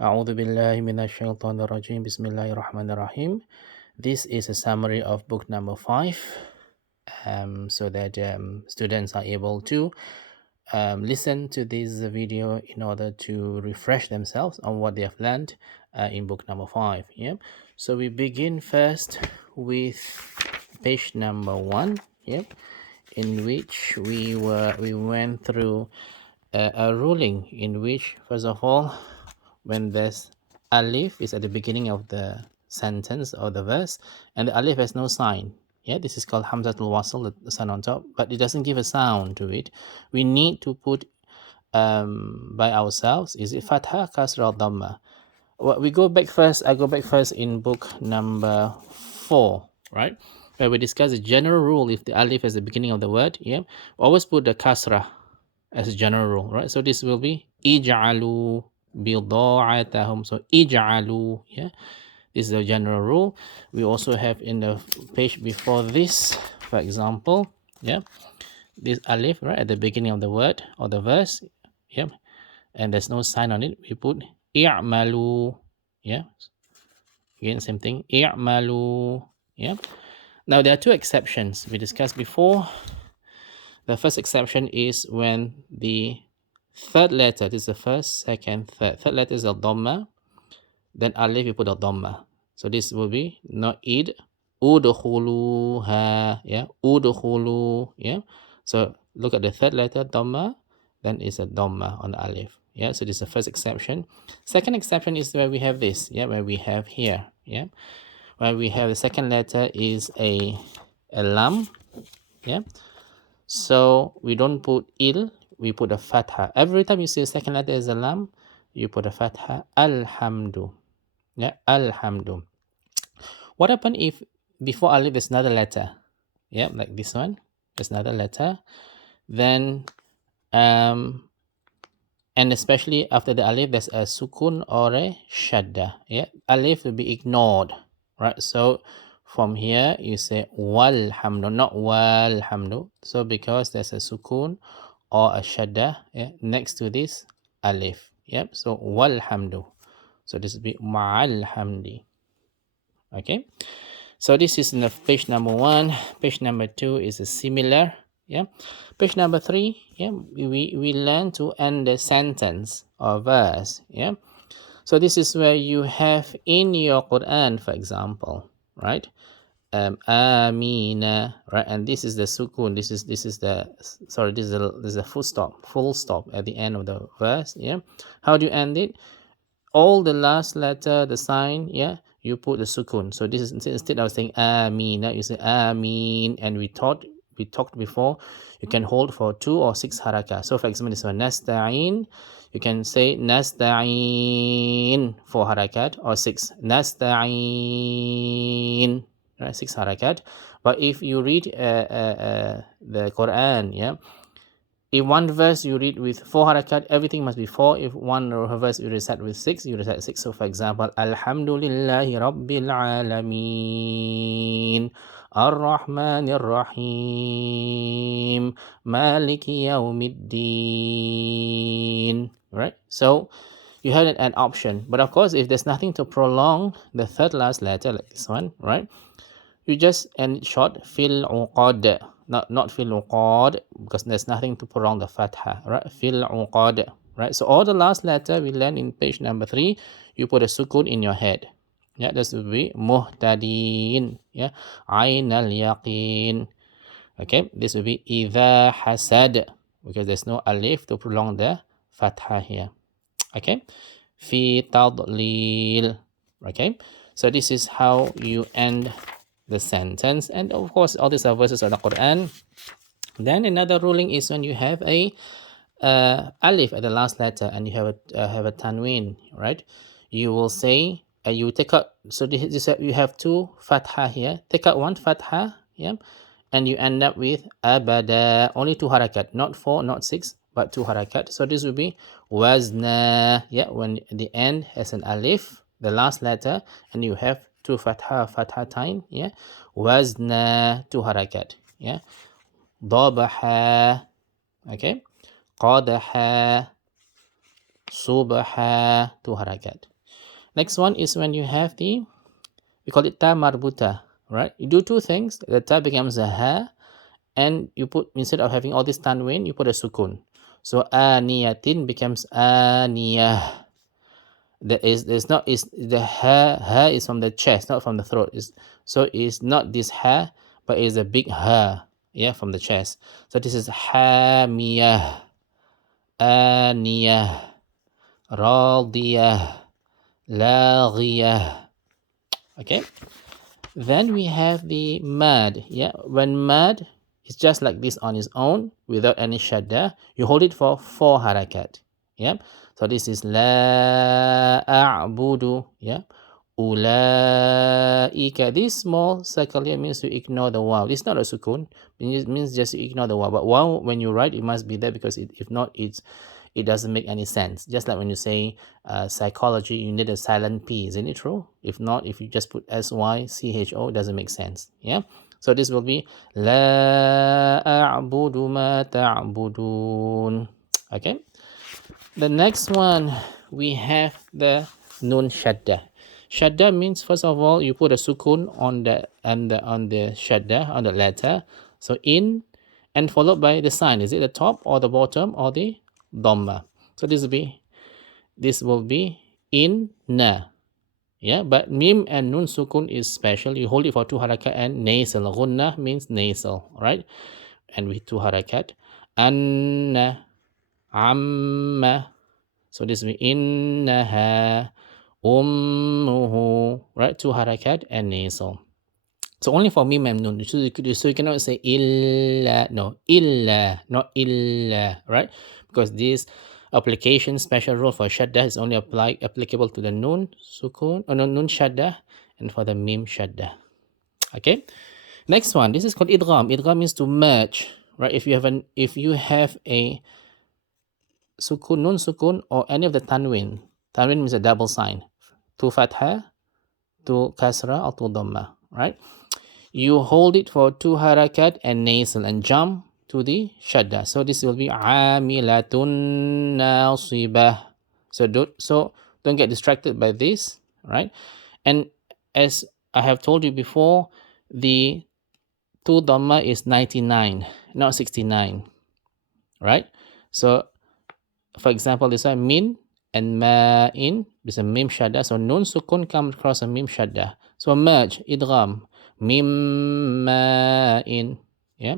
أعوذ بالله من الشيطان الرجيم بسم الله الرحمن الرحيم. This is a summary of book number 5, so that students are able to listen to this video in order to refresh themselves on what they have learned in book number 5. Yeah, so we begin first with page number 1. Yeah, in which we went through a ruling in which, first of all, when there's alif is at the beginning of the sentence or the verse and the alif has no sign, yeah, this is called hamzatul wasl, the sign on top, but it doesn't give a sound to it. We need to put by ourselves, is it fatha, kasra, or dhamma? Well, I go back first in book number 4, right, where we discuss the general rule. If the alif is the beginning of the word, yeah, always put the kasra as a general rule, right? So this will be ij'alu bida'atahum. So ij'alu, yeah, this is the general rule. We also have in the page before this, for example, yeah, this alif, right, at the beginning of the word or the verse, yeah, and there's no sign on it, we put i'malu, yeah, again same thing, i'malu, yeah. Now there are two exceptions we discussed before. The first exception is when the third letter, this is the first, second, third letter is a dhamma, then alif you put a dhamma. So this will be not id, udkhuluha, yeah, udkhulu, yeah. So look at the third letter dhamma, then it's a dhamma on the alif, yeah. So this is the first exception. Second exception is where we have this, yeah, where we have here, yeah, where we have the second letter is a lam, yeah. So we don't put il, we put a fatha. Every time you see the second letter as a lam, you put a fatha. Alhamdu. Yeah, alhamdu. What happens if before alif there's another letter? Yeah, like this one. There's another letter. Then and especially after the alif there's a sukun or a shadda. Yeah, alif will be ignored. Right. So from here you say walhamdu, not walhamdu. So because there's a sukun or a shadda, yeah, next to this alif. Yep. So walhamdu. So this will be ma'al hamdi. Okay. So this is in the page number 1. Page number 2 is a similar. Yeah. Page number 3. Yeah. We learn to end the sentence or verse. Yeah. So this is where you have in your Quran, for example, right? Amina, right? And this is the sukun. This is the, sorry, this is a full stop at the end of the verse. Yeah. How do you end it? All the last letter, the sign, yeah, you put the sukun. So this is, instead of saying amina, you say amin. And we talked before, you can hold for 2 or 6 harakat. So for example, this one nasta'in, you can say nasta'in 4 harakat or 6 nasta'in, right, 6 harakat. But if you read the Quran, yeah, if one verse you read with 4 harakat, everything must be 4. If one verse you recite with 6, you recite 6. So for example, Alhamdulillahi Rabbil Alameen, Ar-Rahmanir Rahim, Maliki Yawmiddin. Right? So you have an option. But of course, if there's nothing to prolong the third last letter, like this one, right, you just end it short, fil uqad, not fil uqad, because there's nothing to prolong the fatha, right? Fil uqad, right? So all the last letter we learn in page number 3, you put a sukun in your head. Yeah, this will be muhtadin. Yeah, ain al yaqin. Okay, this will be idha hasad, because there's no alif to prolong the fatha here. Okay, fi tadlil. Okay, so this is how you end the sentence. And of course, all these are verses of the Quran. Then another ruling is when you have a alif at the last letter and you have a tanween, right? You will say you take out, so this you have 2 fatha here. Take out 1 fatha, yeah, and you end up with abada, only 2 harakat, not 4, not 6, but 2 harakat. So this will be wazna, yeah, when the end has an alif, the last letter, and you have 2 fatha time, yeah, wazna, 2 harakat, yeah, dabaha, okay, qadaha, subaha, 2 harakat. Next one is when you have the, we call it ta marbuta, right? You do two things. The ta becomes a ha, and you put, instead of having all this tanwin, you put a sukun. So aniyatin becomes aniyah. There's not, is the ha is from the chest, not from the throat. So it's not this ha, but it's a big ha, yeah, from the chest. So this is hamiyah, aniyah, radiyah, laghiyah. Okay. Then we have the mad. Yeah, when mad is just like this on its own without any shadda, you hold it for 4 harakat. Yeah. So this is la a'budu. Yeah. Ulaika. This small circle here means to ignore the waw. This is not a sukun. It means just to ignore the waw. But waw, when you write, it must be there, because if not, it doesn't make any sense. Just like when you say psychology, you need a silent P, isn't it true? If not, if you just put SYCHO, it doesn't make sense. Yeah. So this will be La a'budu ma ta'budun. Okay. The next one, we have the nun shadda. Shadda means, first of all, you put a sukun on the shadda, on the letter. So in, and followed by the sign. Is it the top or the bottom or the dhamma? So this will be in na. Yeah, but mim and nun sukun is special. You hold it for 2 harakat and nasal. Gunna means nasal, right? And with 2 harakat. Anna, amma. So this will be innaha, ummuhu, right? 2 harakat and nasal. So only for mim and nun. So you cannot say illa, no, illa, not illa, right? Because this application special rule for shadda is only applicable to the nun sukun, or no, nun shadda, and for the mim shadda. Okay. Next one, this is called idgham. Idgham means to merge, right? If you have a sukun, nun sukun, or any of the tanwin. Tanwin means a double sign. To fatha, to kasra, or to dhamma, right? You hold it for 2 harakat and nasal and jump to the shadda. So this will be amilatun nasibah. So don't get distracted by this, right? And as I have told you before, the 2 dhamma is 99, not 69, right? So for example, this one min and ma'in is a mim shadda. So nun sukun comes across a mim shadda. So merge, idgham, mim ma'in. Yeah.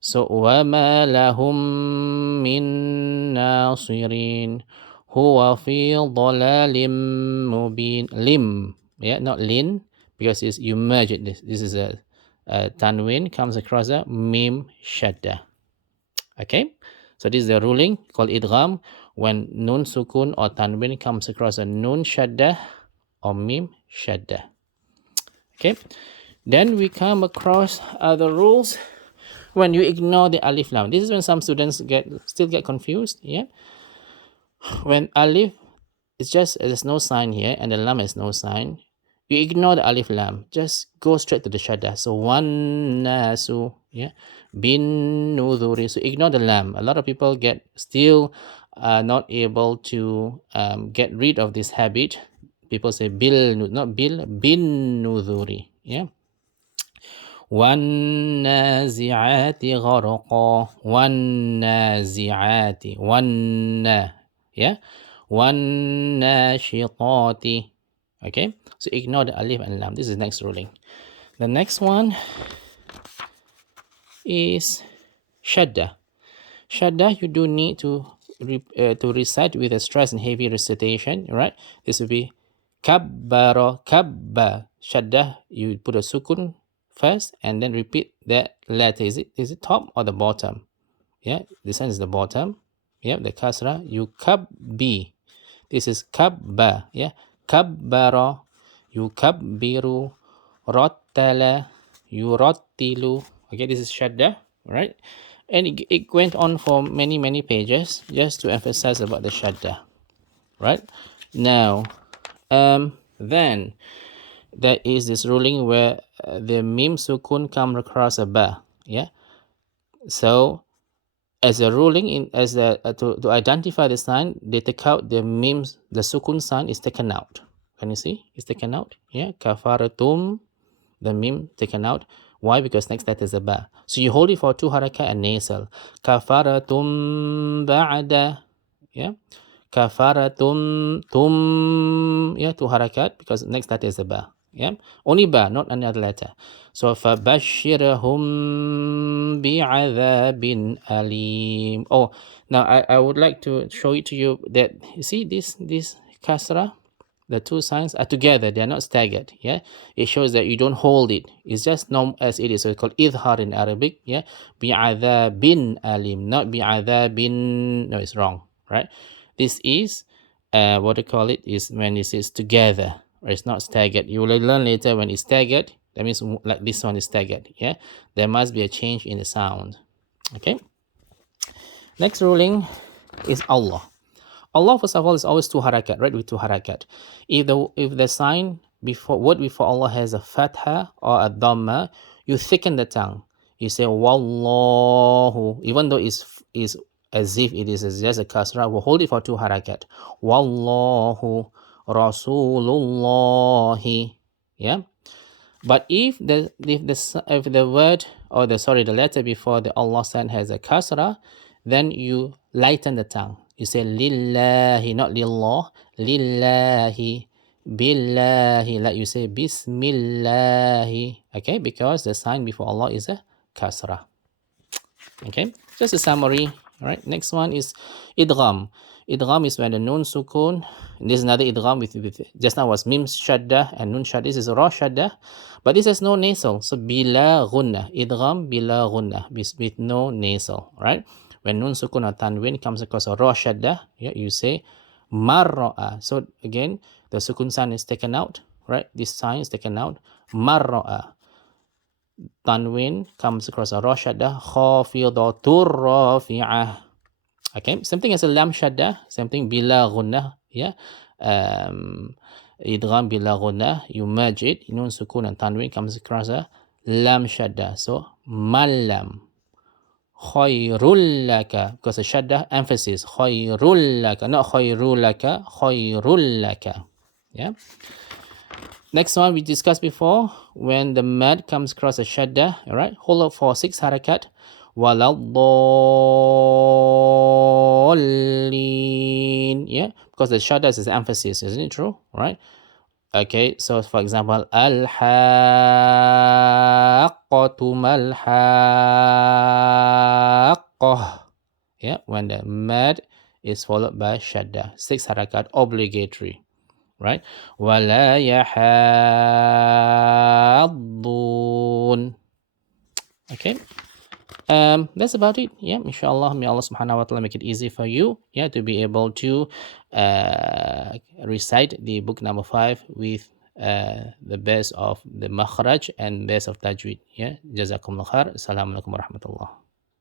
So wama lahum min nasirin. Huwa fi dhalalim mubin. Lim. Yeah, not lin, because you merge it. This is a tanwin comes across a mim shadda. Okay. So this is the ruling called idgham when nun sukun or tanwin comes across a nun shadda or mim shadda. Okay. Then we come across other rules when you ignore the alif lam. This is when some students still get confused. Yeah. When alif, it's just, there's no sign here, and the lam has no sign. You ignore the alif lam. Just go straight to the shadda. So one nasu, yeah, bin nudhuri. So ignore the lam. A lot of people still not able to get rid of this habit. People say bil, not bil, bin nudhuri. Yeah. وَالنَّازِعَاتِ غَرْقًا وَالنَّازِعَاتِ yeah, وَالنَّاشِطَاتِ. Okay, so ignore the alif and lam. This is the next ruling. The next one is shadda. Shadda, you do need to recite with a stress and heavy recitation, right? This will be kabbara, kabba. Shadda, you put a sukun first and then repeat that letter. Is it top or the bottom? Yeah, this one is the bottom. Yeah, the kasra, you kabbi. This is kabba. Yeah, kabbara, you kabbiru, rattala, you rattilu. Okay, this is shadda, right? And it went on for many pages just to emphasize about the shadda, right? Now, then there is this ruling where the mim sukun come across a ba. Yeah. So as a ruling, to identify the sign, they take out the sukun sign is taken out. Can you see? It's taken out. Yeah. Kafaratum, the mim taken out. Why? Because next letter is a ba. So you hold it for 2 harakat and nasal. Kafaratum ba'da. Yeah. Kafaratum tum. Yeah, 2 harakat because next letter is a ba. Yeah. Only ba, not any other letter. So fabashirhum bi'adhabin alim. Oh, now I would like to show it to you that you see this kasra, the two signs are together, they are not staggered. Yeah, it shows that you don't hold it, it's just normal as it is. So it's called idhar in Arabic. Yeah, bi'adhabin alim, not bi'adhabin. No, it's wrong, right? This is what they call it is when it is together, or it's not staggered. You will learn later when it's staggered, that means like this one is staggered. Yeah, there must be a change in the sound. Okay, next ruling is Allah. Allah, first of all, is always 2 harakat, right? With 2 harakat. If the sign word before Allah has a fatha or a dhamma, you thicken the tongue. You say wallahu, even though it's as if it is just a kasra, we'll hold it for 2 harakat. Wallahu rasulullahi. Yeah. But if the word or the letter before the Allah sign has a kasra, then you lighten the tongue. You say lillahi, not lillah. Lillahi, billahi, like you say bismillahi. Okay, because the sign before Allah is a kasra. Okay, just a summary. All right, next one is idgham. Idgham is when the nun sukun. This is another idgham with just now was mim shadda and nun shadda. This is ra shadda, but this has no nasal. So bila gunna, idgham bila gunna, with no nasal. Right? When nun sukun or tanwin comes across a ra shadda, yeah, you say marra'a. So again, the sukun sign is taken out. Right? This sign is taken out. Marra'a. Tanwin comes across a ra shadda, khafidatur rafi'ah. Okay, same thing as a lam shadda, same thing bila gunnah. Yeah, idgham bila gunnah, you merge it, nun sukun and tanwin comes across a lam shadda. So malam khairul laka, because a shadda emphasis, khairul laka, not khairul laka, khairul laka. Yeah. Next one we discussed before, when the mad comes across a shadda, all right, hold up for 6 harakat. Waladdallin. Yeah, because the shadda is emphasis, isn't it true? Right? Okay, so for example, al-haqqatu mal-haqqah. Yeah, when the mad is followed by shadda, 6 harakat obligatory. Right? Wala yahaddun. Okay. That's about it. Yeah, inshallah, may Allah subhanahu wa ta'ala make it easy for you, yeah, to be able to recite the book number 5 with the best of the makhraj and best of tajweed. Yeah, jazakumullah khair. Assalamu alaikum warahmatullah.